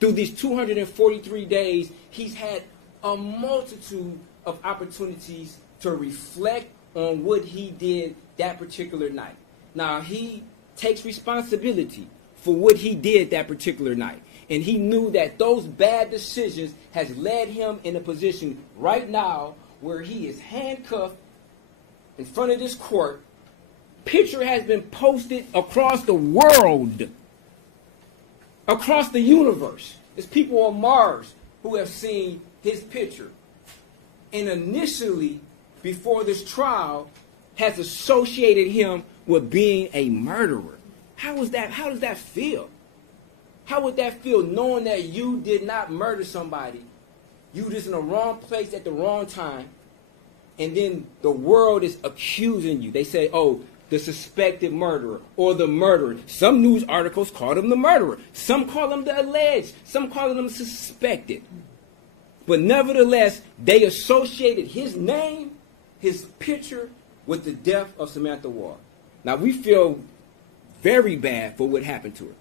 Through these 243 days, he's had a multitude of opportunities to reflect on what he did that particular night. Now, he takes responsibility for what he did that particular night. And he knew that those bad decisions has led him in a position right now where he is handcuffed in front of this court. Picture has been posted across the world, across the universe. There's people on Mars who have seen his picture. And initially, before this trial, has associated him with being a murderer. How does that feel? How would that feel, knowing that you did not murder somebody? You were just in the wrong place at the wrong time, and then the world is accusing you. They say, oh, the suspected murderer or the murderer. Some news articles call him the murderer. Some call him the alleged. Some call him suspected. But nevertheless, they associated his name, his picture, with the death of Samantha Woll. Now, we feel very bad for what happened to her.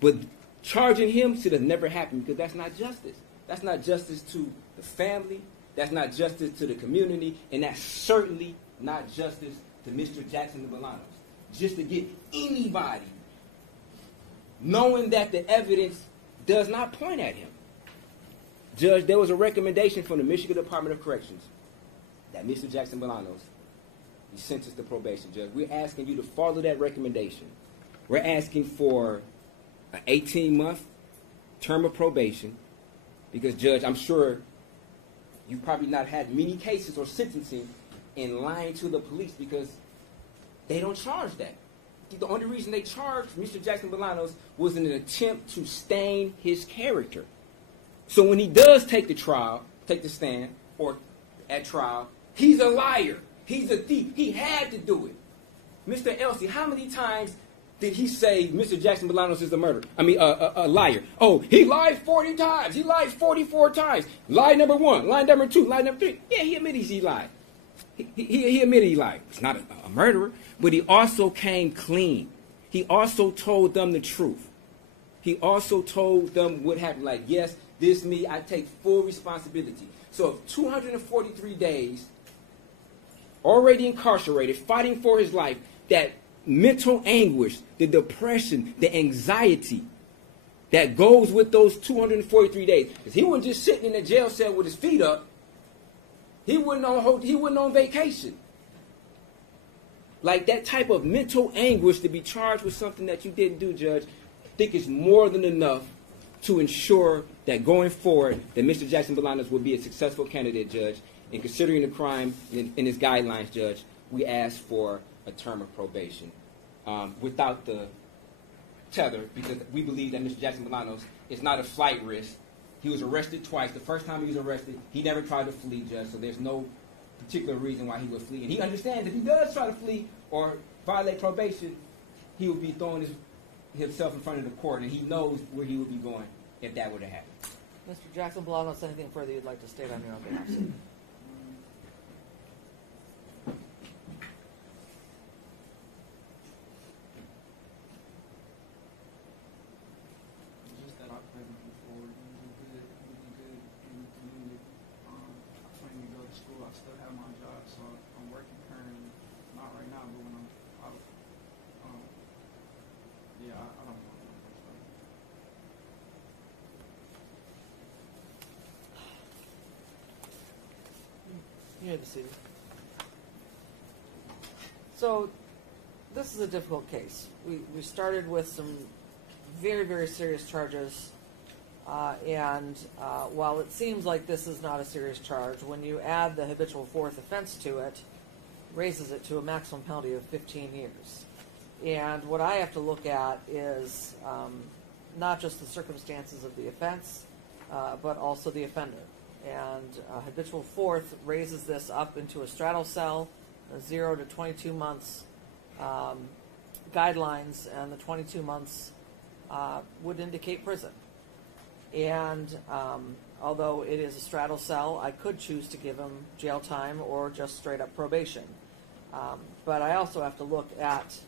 But charging him should have never happened, because that's not justice. That's not justice to the family. That's not justice to the community. And that's certainly not justice to Mr. Jackson-Bolanos. Just to get anybody, knowing that the evidence does not point at him. Judge, there was a recommendation from the Michigan Department of Corrections that Mr. Jackson-Bolanos be sentenced to probation. Judge, we're asking you to follow that recommendation. We're asking for an 18-month term of probation, because, Judge, I'm sure you've probably not had many cases or sentencing in lying to the police because they don't charge that. The only reason they charged Mr. Jackson-Bolanos was in an attempt to stain his character. So when he does take the stand, or at trial, he's a liar. He's a thief. He had to do it. Mr. Elsie, how many times did he say Mr. Jackson-Bolanos is a liar? Oh, he lied 40 times. He lied 44 times. Lie number 1, lie number 2, lie number 3. Yeah, he admitted he lied. He admitted he lied. He's not a murderer, but he also came clean. He also told them the truth. He also told them what happened. Like, yes, this me, I take full responsibility. So 243 days, already incarcerated, fighting for his life, that mental anguish, the depression, the anxiety that goes with those 243 days. Because he wasn't just sitting in a jail cell with his feet up. He wasn't on vacation. Like, that type of mental anguish to be charged with something that you didn't do, Judge, I think is more than enough to ensure that going forward, that Mr. Jackson-Bolanos will be a successful candidate, Judge. And considering the crime in his guidelines, Judge, we ask for a term of probation without the tether, because we believe that Mr. Jackson-Bolanos is not a flight risk. He was arrested twice. The first time he was arrested, he never tried to flee, Judge, so there's no particular reason why he would flee. And he understands if he does try to flee or violate probation, he will be throwing himself in front of the court, and he knows where he would be going if that were to happen. Mr. Jackson-Bolanos, anything further you'd like to state on your own behalf? Just that I pray moving forward. Moving good in the community. I plan to go to school. I still have my job, so I'm working currently. Not right now, but when I'm out. Yeah, I don't know. You had to see. So, this is a difficult case. We started with some very, very serious charges, and while it seems like this is not a serious charge, when you add the habitual fourth offense to it, raises it to a maximum penalty of 15 years. And what I have to look at is not just the circumstances of the offense, but also the offender. And habitual fourth raises this up into a straddle cell, 0 to 22 months guidelines, and the 22 months would indicate prison. And although it is a straddle cell, I could choose to give him jail time or just straight up probation. But I also have to look at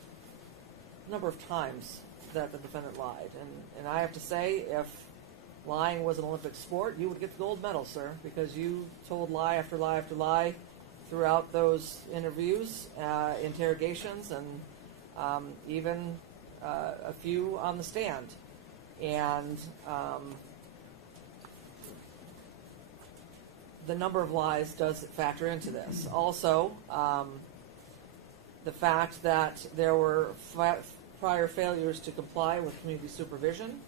the number of times that the defendant lied. And I have to say, if lying was an Olympic sport, you would get the gold medal, sir, because you told lie after lie after lie throughout those interviews, interrogations, and even a few on the stand. And the number of lies does factor into this. Also, the fact that there were prior failures to comply with community supervision,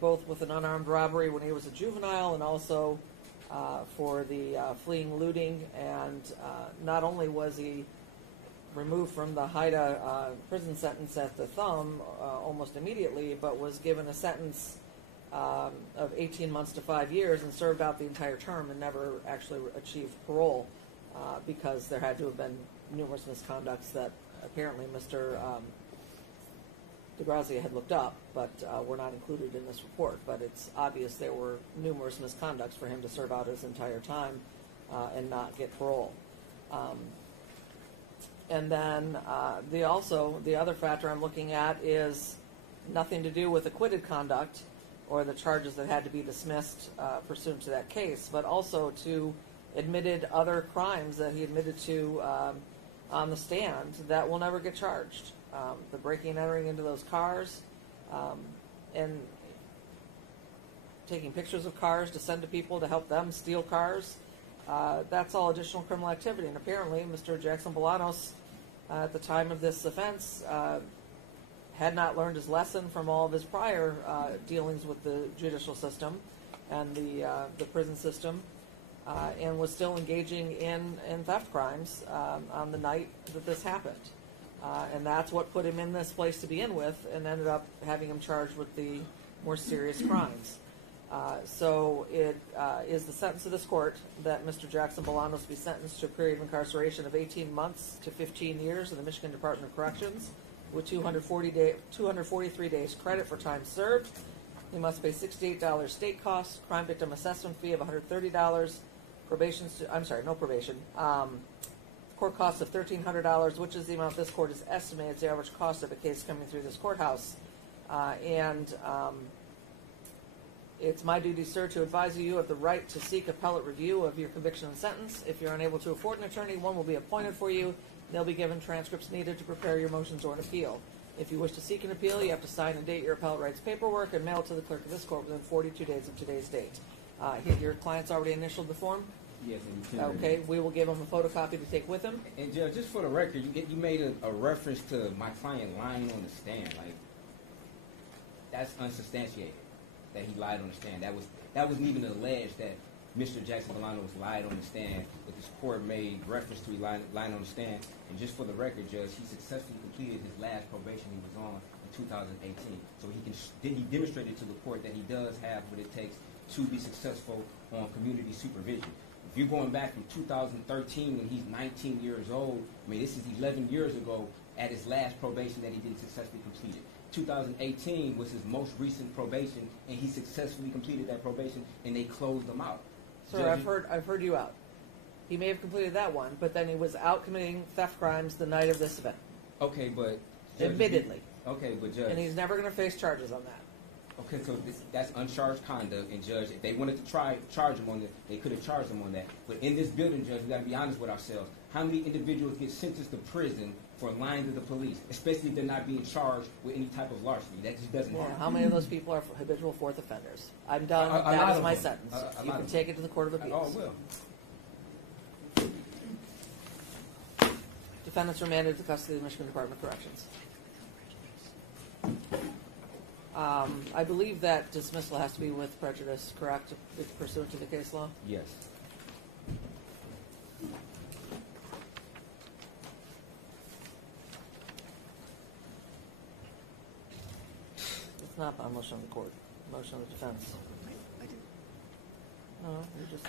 both with an unarmed robbery when he was a juvenile and also for the fleeing looting. And not only was he removed from the Haida prison sentence at the Thumb almost immediately, but was given a sentence of 18 months to 5 years and served out the entire term and never actually achieved parole because there had to have been numerous misconducts that apparently Mr. DeGrazia had looked up, but were not included in this report. But it's obvious there were numerous misconducts for him to serve out his entire time and not get parole. And then the other factor I'm looking at is nothing to do with acquitted conduct or the charges that had to be dismissed pursuant to that case, but also to admitted other crimes that he admitted to on the stand that will never get charged. The breaking and entering into those cars, and taking pictures of cars to send to people to help them steal cars, that's all additional criminal activity. And apparently Mr. Jackson-Bolanos, at the time of this offense, had not learned his lesson from all of his prior dealings with the judicial system and the prison system, and was still engaging in theft crimes on the night that this happened. And that's what put him in this place to begin with, and ended up having him charged with the more serious crimes. So it is the sentence of this court that Mr. Jackson-Bolanos be sentenced to a period of incarceration of 18 months to 15 years in the Michigan Department of Corrections, with 243 days credit for time served. He must pay $68 state costs, crime victim assessment fee of $130, court costs of $1,300, which is the amount this court has estimated is the average cost of a case coming through this courthouse. It's my duty, sir, to advise you of the right to seek appellate review of your conviction and sentence. If you're unable to afford an attorney, one will be appointed for you. They'll be given transcripts needed to prepare your motions or an appeal. If you wish to seek an appeal, you have to sign and date your appellate rights paperwork and mail it to the clerk of this court within 42 days of today's date. Your client's already initialed the form? Yes, and you Okay, we will give him a photocopy to take with him. And Judge, just for the record, you made a reference to my client lying on the stand. Like, that's unsubstantiated that he lied on the stand. That wasn't even alleged that Mr. Jackson-Bolanos lied on the stand, but this court made reference to he lying on the stand. And just for the record, Judge, he successfully completed his last probation he was on in 2018. So he demonstrated to the court that he does have what it takes to be successful on community supervision. If you're going back from 2013 when he's 19 years old, I mean, this is 11 years ago at his last probation that he didn't successfully complete it. 2018 was his most recent probation, and he successfully completed that probation, and they closed him out. Sir, Judge, I've heard you out. He may have completed that one, but then he was out committing theft crimes the night of this event. Okay, but Judge, Admittedly. Okay, but Judge. And he's never going to face charges on that. Okay, so that's uncharged conduct, and Judge, if they wanted to charge him on that, they could have charged him on that. But in this building, Judge, we got to be honest with ourselves. How many individuals get sentenced to prison for lying to the police, especially if they're not being charged with any type of larceny? That just doesn't happen. How many of those people are habitual fourth offenders? I'm done. That is my sentence. You can take it to the Court of Appeals. Oh, well. Defendants remanded to custody of the Michigan Department of Corrections. I believe that dismissal has to be with prejudice, correct, pursuant to the case law? Yes. It's not by motion of the court, motion of the defense. No, you just.